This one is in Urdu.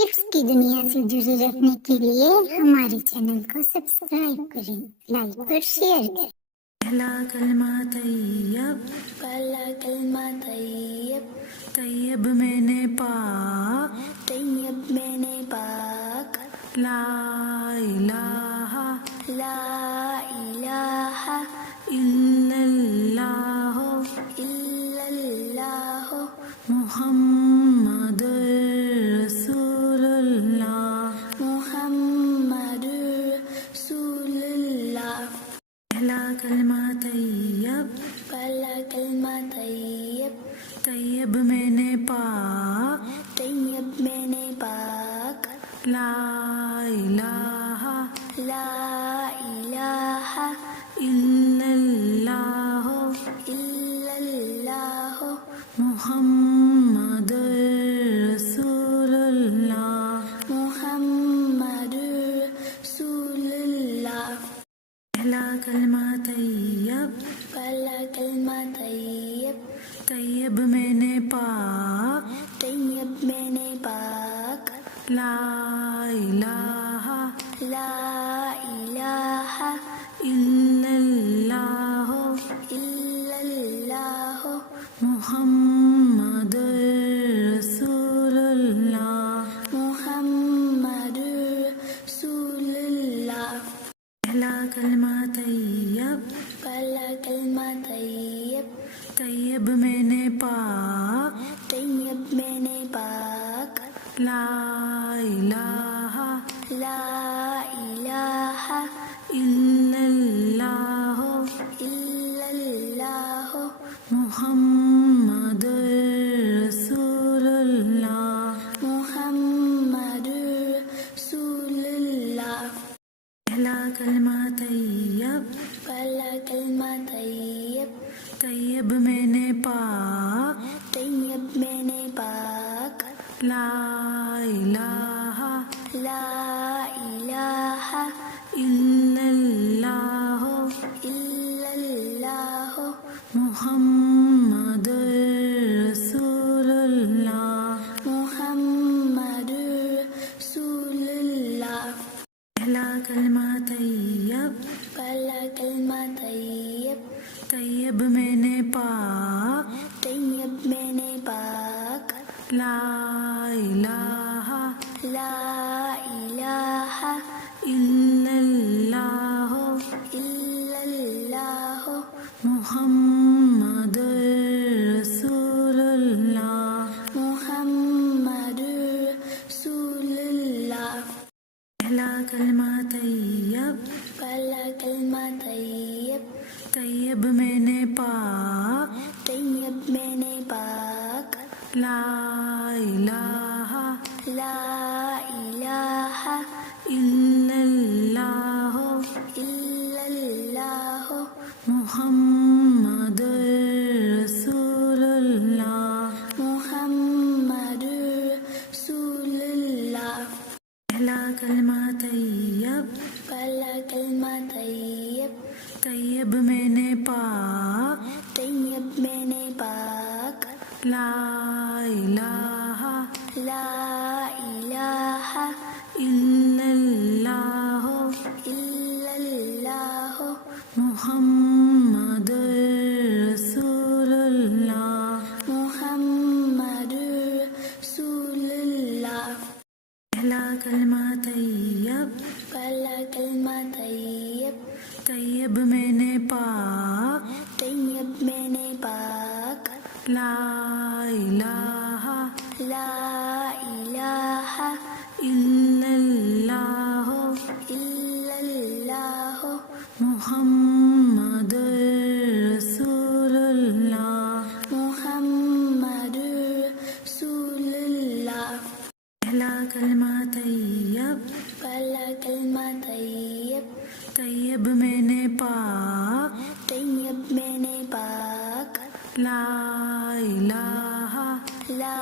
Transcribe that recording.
ٹپس کی دنیا سے جڑے رہنے کے لیے ہمارے چینل کو سبسکرائب کریں، لائک اور شیئر کریں۔ پہلا کلمہ طیب، پہلا کلمہ طیب، طیب میں نے پاک، طیب میں نے پاک، لا الہ لا الہ الا اللہ الا اللہ محمد رسول اللہ۔ محمد رسول اللہ۔ پہلا کلمہ طیب، پہلا کلمہ طیب، طیب میں نے پاک، طیب میں نے پاک، لا الہ لا الہ الا اللہ الا اللہ محمد رسول اللہ۔ محمد رسول اللہ۔ پہلا کلمہ طیب، پہلا کلمہ طیب، طیب میں نے پاک، طیب میں نے پاک، لا الہ لا الہ الا اللہ الا اللہ محمد رسول اللہ۔ محمد رسول اللہ۔ پہلا کلمہ طیب، پہلا کلمہ طیب، طیب میں نے پاک، طیب میں نے پاک، لا الہ لا الہ الا اللہ الا اللہ محمد رسول اللہ۔ محمد رسول اللہ۔ پہلا کلمہ طیب، پہلا کلمہ طیب، طیب میں نے پاک، طیب میں نے پاک، لا الہ لا الہ الا اللہ الا اللہ محمد رسول اللہ۔ محمد رسول اللہ۔ پہلا کلمہ طیب، پہلا کلمہ طیب، طیب میں نے پاک، طیب میں نے پاک، لا الہ لا الہ الا اللہ الا اللہ محمد رسول اللہ۔ محمد رسول اللہ۔ پہلا کلمہ طیب، پہلا کلمہ طیب، طیب میں نے پاک، طیب میں نے پاک، لا الہ لا الہ الا اللہ الا اللہ محمد رسول اللہ۔ محمد رسول اللہ۔ پہلا کلمہ طیب، پہلا کلمہ طیب، طیب میں نے پاک، طیب میں نے پاک، لا الہ لا الہ الا اللہ الا اللہ محمد رسول اللہ۔ محمد رسول اللہ۔ پہلا کلمہ طیب، پہلا کلمہ طیب، طیب میں نے پاک، طیب میں نے پاک، لا الہ لا الہ الا اللہ الا اللہ محمد رسول اللہ۔ محمد رسول اللہ۔ پہلا کلمہ طیب، پہلا کلمہ طیب، طیب میں نے پاک، طیب میں نے پاک، لا الہ لا